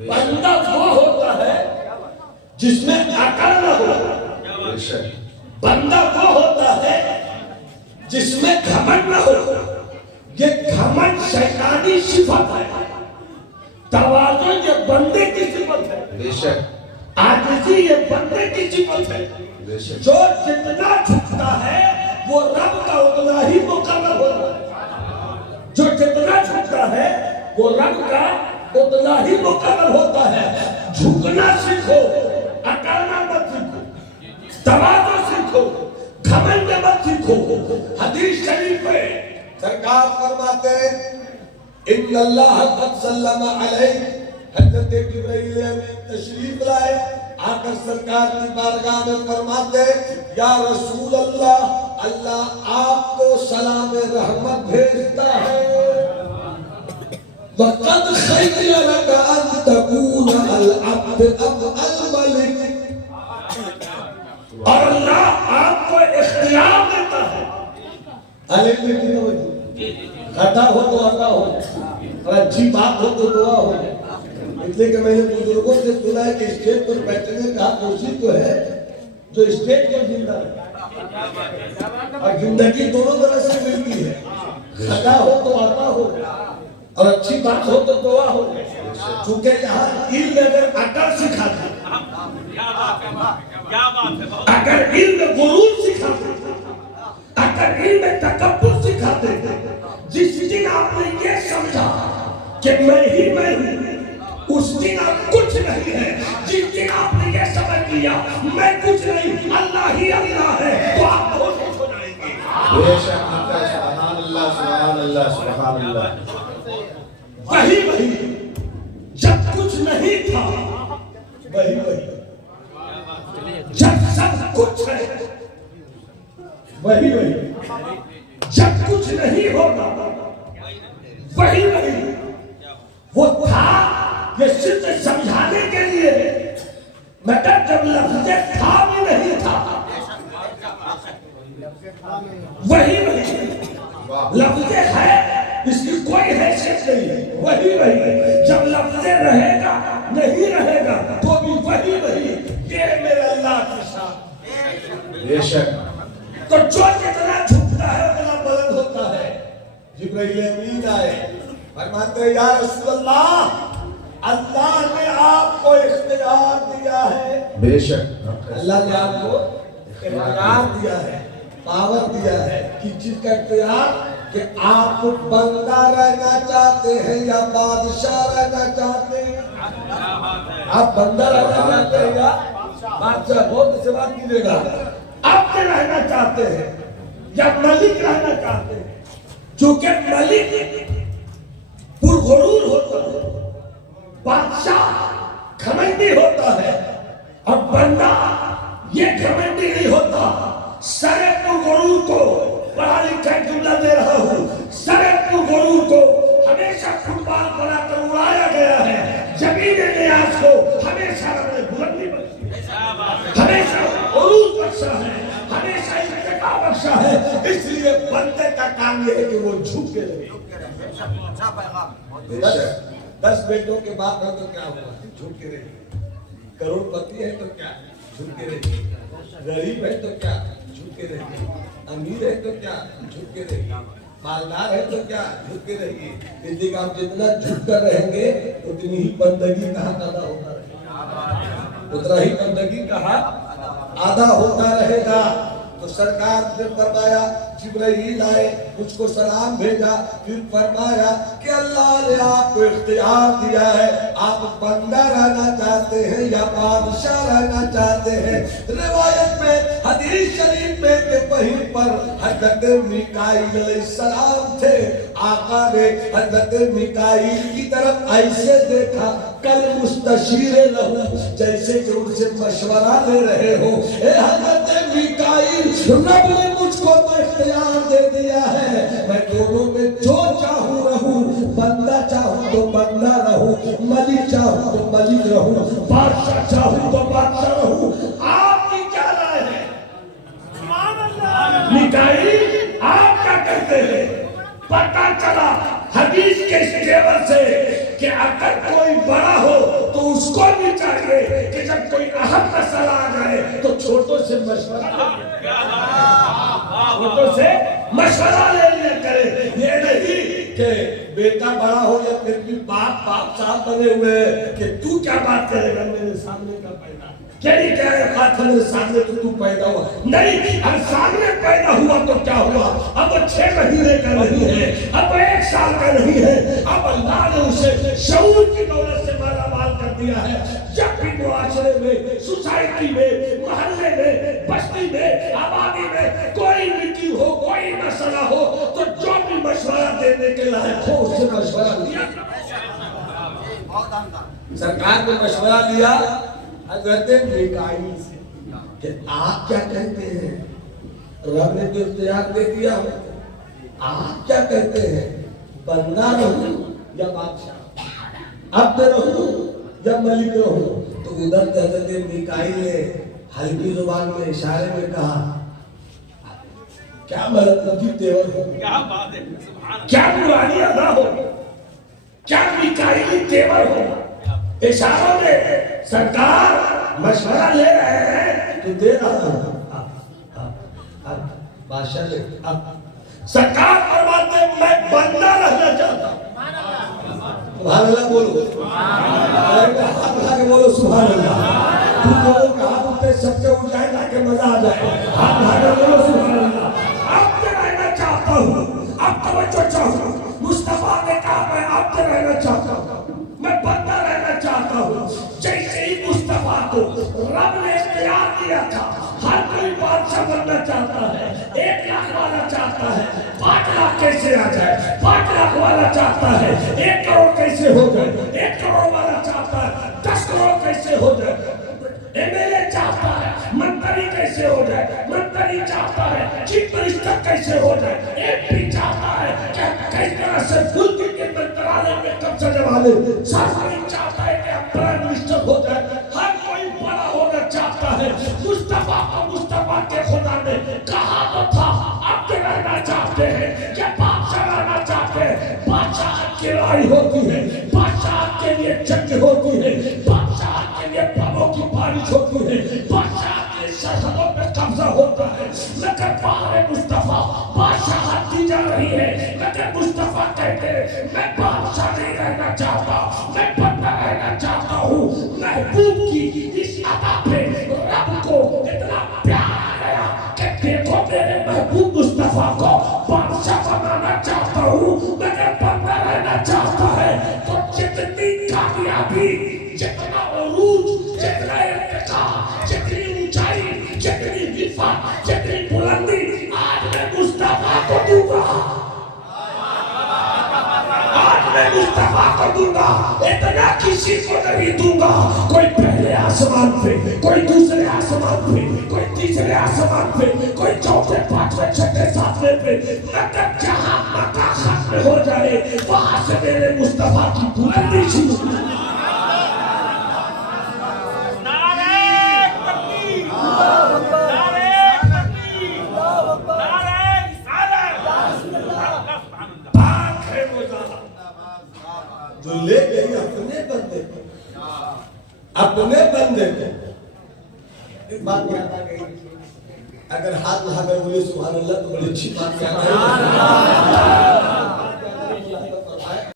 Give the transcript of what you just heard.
بندہ وہ ہوتا ہے جس میں عقل نہ ہو، بندہ وہ ہوتا ہے جس میں گھمنڈ نہ ہو۔ یہ گھمنڈ شیطانی صفت ہے، تواضع یہ بندے کی صفت ہے، عاجزی یہ بندے کی صفت ہے۔ جو جتنا جھکتا ہے وہ رب کا اتنا ہی مقرر ہوتا ہے، جو جتنا جھکتا ہے وہ رب کا اتنا ہی مقرر ہوتا ہے۔ جھکنا سیکھو، اکڑنا مت سیکھو، تواضع سیکھو، گھمنڈ مت سیکھو۔ حدیث شریف میں سرکار فرماتے ہیں ان اللہ قد سلم علیہ، حضرت جبرائیل امین تشریف لائے، آ کر سرکار کی بارگاہ میں فرماتے یا رسول اللہ، اللہ آپ کو سلام رحمت بھیجتا ہے۔ وَقَدْ خَيَّرَكَ أَن تَكُونَ الْعَبْدَ أَمْ الْمَلِكِ، اور اللہ آپ کو اختیار دیتا ہے۔ علیہ کی توجہ، خطا ہو تو عطا ہو جائے، اور اچھی بات ہو تو دعا ہو جائے۔ اس لیے کہ میں نے بزرگوں سے سنا ہے کہ اسٹیج پر بیٹھنے کا کوشش تو ہے جو اسٹیج پر زندہ ہے، اور زندگی دونوں طرح سے ملتی ہے، خطا ہو تو عطا ہو اور اچھی بات ہو تو دعا ہو۔ چونکہ یہاں علم اگر عقل سکھاتا، اگر علم غرور سکھاتے، اگر علم تکبر سکھاتے، جس دن آپ نے یہ سمجھا کہ میں ہی میں ہوں، اس دن آپ کچھ نہیں ہے۔ جس دن آپ نے یہ سمجھ لیا میں کچھ نہیں، اللہ ہی اللہ ہے، تو آپ بہت خوش ہو جائیں گے۔ بے شک سبحان اللہ سبحان اللہ سبحان اللہ۔ وہی جب کچھ نہیں تھا، وہی جب سب کچھ ہے، وہی جب کچھ نہیں ہوگا، وہی وہ تھا۔ یہ صرف سمجھانے کے لیے مگر جب لفظ تھا بھی نہیں تھا، وہی لفظ ہے، اس کی کوئی حیثیت نہیں ہے، وہی جب لفظ رہے گا نہیں رہے گا تو بھی وہی یہ میرے اللہ کی شان۔ بے شک تو جو جتنا جھکتا ہے اتنا بلند ہوتا ہے۔ جبرائیل امین آئے، فرماتے ہیں یا رسول اللہ، اللہ نے آپ کو اختیار دیا ہے۔ بے شک اللہ نے آپ کو اختیار دیا ہے، پاور دیا ہے۔ کس چیز کا اختیار؟ کہ آپ بندہ رہنا چاہتے ہیں یا بادشاہ رہنا چاہتے ہیں؟ آپ بندہ رہنا چاہتے ہیں یا بادشاہ؟ بہت سے بات کیجیے گا، آپ کے رہنا چاہتے ہیں یا ملک رہنا چاہتے ہیں؟ چونکہ ملک پرغرور ہوتا ہے، بادشاہ گھمنڈی ہوتا ہے، اور بندہ یہ گھمنڈی نہیں ہوتا۔ سر پرغرور کو پڑھا لکھا جملہ دے رہا ہوں، سر پرغرور کو ہمیشہ فٹ بال بنا کر اڑایا گیا ہے، زمین نیاز کو ہمیشہ رب نے بلندی بخشی ہے، ہمیشہ عروج بخشا ہے، ہمیشہ ارتقا بخشا ہے۔ اس لیے بندے کا کام یہ ہے کہ وہ جھک کے رہے۔ 10 بیٹوں کے باپ ہے تو کیا ہوا؟ جھک کے رہے۔ کروڑ پتی ہے تو کیا؟ جھک کے رہے۔ غریب ہے تو کیا؟ جھک کے رہے۔ امیر ہے تو کیا؟ جھک کے رہیے۔ مالدار ہے تو کیا؟ جھک کے رہیے۔ اس لیے کہ آپ جتنا جھک کر رہیں گے اتنی ہی بندگی کا حق ادا ہوتا رہے گا، اتنا ہی بندگی کا حق ادا ہوتا رہے گا۔ تو سرکار نے فرمایا، جبرائیل آئے، مجھ کو سلام بھیجا، پھر فرمایا کہ اللہ نے آپ کو اختیار دیا ہے، آپ بندہ رہنا چاہتے ہیں یا بادشاہ رہنا چاہتے ہیں۔ روایت میں حدیث شریف میں کہ وہیں پر حضرت میکائیل علیہ السلام تھے، آقا نے حضرت میکائیل کی طرف ایسے دیکھا کل مستشیر لہو، جیسے کہ ان سے مشورہ لے رہے ہو۔ اے حضرت میکائیل، رب نے مجھ کو تو اختیار دے دیا ہے، میں دونوں میں جو چاہوں رہوں، بندہ چاہوں تو بندہ رہوں، ملک چاہوں تو ملک رہوں، بادشاہ چاہوں تو بادشاہ رہوں۔ آپ کی کیا رائے ہے؟ میکائیل آپ کیا کہتے ہیں؟ پتہ چلا حدیث کے اس جیور سے کہ اگر کوئی بڑا ہو تو بھی چاہیے کہ جب کوئی اہم مسئلہ آ جائے تو چھوٹوں سے مشورہ لے لیا کرے. یہ نہیں کہ بیٹا بڑا ہو یا پھر بھی باپ صاحب بنے ہوئے ہیں کہ تو کیا بات کرے گا میرے سامنے کا پیدا کہی کہہ رہے بات ہے میرے سامنے تو پیدا ہوا نہیں. اب سامنے پیدا ہوا تو کیا ہوا؟ اب 6 مہینے کا نہیں ہے, اب 1 سال کا نہیں ہے. اب اللہ نے اسے شعور کی دولت سے مالا مال کر دیا ہے. جب بھی معاشرے میں, سوسائٹی میں, محلے میں, بستی میں, آبادی میں کوئی میٹنگ ہو, کوئی مسئلہ ہو تو جو بھی مشورہ دینے کے لائق ہو اس سے مشورہ لیا. سرکار نے مشورہ لیا حضرت میکائیل سے کہ آپ کیا کہتے ہیں؟ رب نے تو اختیار دے دیا, آپ کیا کہتے ہیں؟ بندہ رہوں یا بادشاہ, عبد رہوں یا ملک رہوں؟ تو ادھر حضرت میکائیل نے ہلکی زبان میں اشارے میں کہا کیا ملکی تیور ہو, کیا نورانی ادا ہو, کیا میکائیلی تیور ہو. اشاروں میں سرکار مشورہ لے رہے ہیں تو دے رہا ہوں. بادشاہ نے سرکار فرماتے ہیں میں بندہ رہنا چاہتا ہوں. سبحان اللہ بولو, ہاتھ اٹھا کے بولو سبحان اللہ. تو ہاتھ اٹھتے سب کے اٹھ جائے تاکہ مزہ آ جائے. ہاتھ اٹھا کے بولو سبحان اللہ. اب سے رہنا چاہتا ہوں, اب توجہ چاہوں. مصطفیٰ نے کہا میں اب سے رہنا چاہتا ہوں, میں بندہ رہنا چاہتا ہوں. جیسے ہی مصطفیٰ کو رب نے اختیار دیا تھا, ہر کوئی بادشاہ بننا چاہتا ہے. 1 لاکھ والا چاہتا ہے 5 لاکھ کیسے آ جائے, 5 لاکھ والا چاہتا ہے 1 کروڑ کیسے ہو جائے, 1 کروڑ والا چاہتا ہے 10 کروڑ کیسے ہو جائے. MLA چاہتا ہے منتری کیسے ہو جائے, منتری چاہتا ہے چیف منسٹر کیسے ہو جائے, MP چاہتا ہے کہ کس طرح سے ملک کے منترالے میں قبضہ جما لے, سرکاری چاہتا ہے کہ اب پرائم منسٹر ہو جائے. ہر کوئی بڑا ہونا چاہتا ہے. مصطفیٰ کو مصطفیٰ کے خدا نے کہا تو تھا اب رہنا چاہتے ہیں کہ بادشاہ رہنا چاہتے ہیں. بادشاہ کی لڑائی ہوتی ہے, بادشاہ کے لیے جنگ ہوتی ہے, بادشاہ کے لیے بموں کی بارش ہوتی ہے, بادشاہ کے سرحدوں پہ قبضہ ہوتا ہے. لیکن باہر مصطفیٰ بادشاہت دی جا رہی ہے, لیکن مصطفیٰ کہتے ہیں میں بادشاہ نہیں رہنا چاہتا, میں بندہ رہنا چاہتا ہوں. محبوب کی اس عطا پہ رب کو اتنا پیار آ گیا کہ دیکھو میرے محبوب مصطفیٰ کو بادشاہ بنانا چاہتا ہوں, لیکن بندہ رہنا چاہتا ہے. تو جتنی کامیابی, جتنا عروج, جتنا ارتقا, جتنی اونچائی, جتنی حفاظت, جتنی بلندی آج میں مصطفیٰ کو دوں گا, آج میں مصطفیٰ کو دوں گا. اتنا کسی کو نہیں دوں گا. کوئی پہلے آسمان پہ, کوئی دوسرے آسمان پہ, کوئی تیسرے آسمان پہ, کوئی چوتھے, پانچویں, چھٹے, ساتویں پہ, مگر جہاں مکہ ختم ہو جائے وہاں سے میرے مصطفیٰ کی بلندی شروع. جو لے گئی اپنے بندے کو, اپنے بندے کو. ایک بات یاد آ گئی, اگر ہاتھ اٹھا کر بولے سبحان اللہ تو بڑی اچھی بات یاد آئی.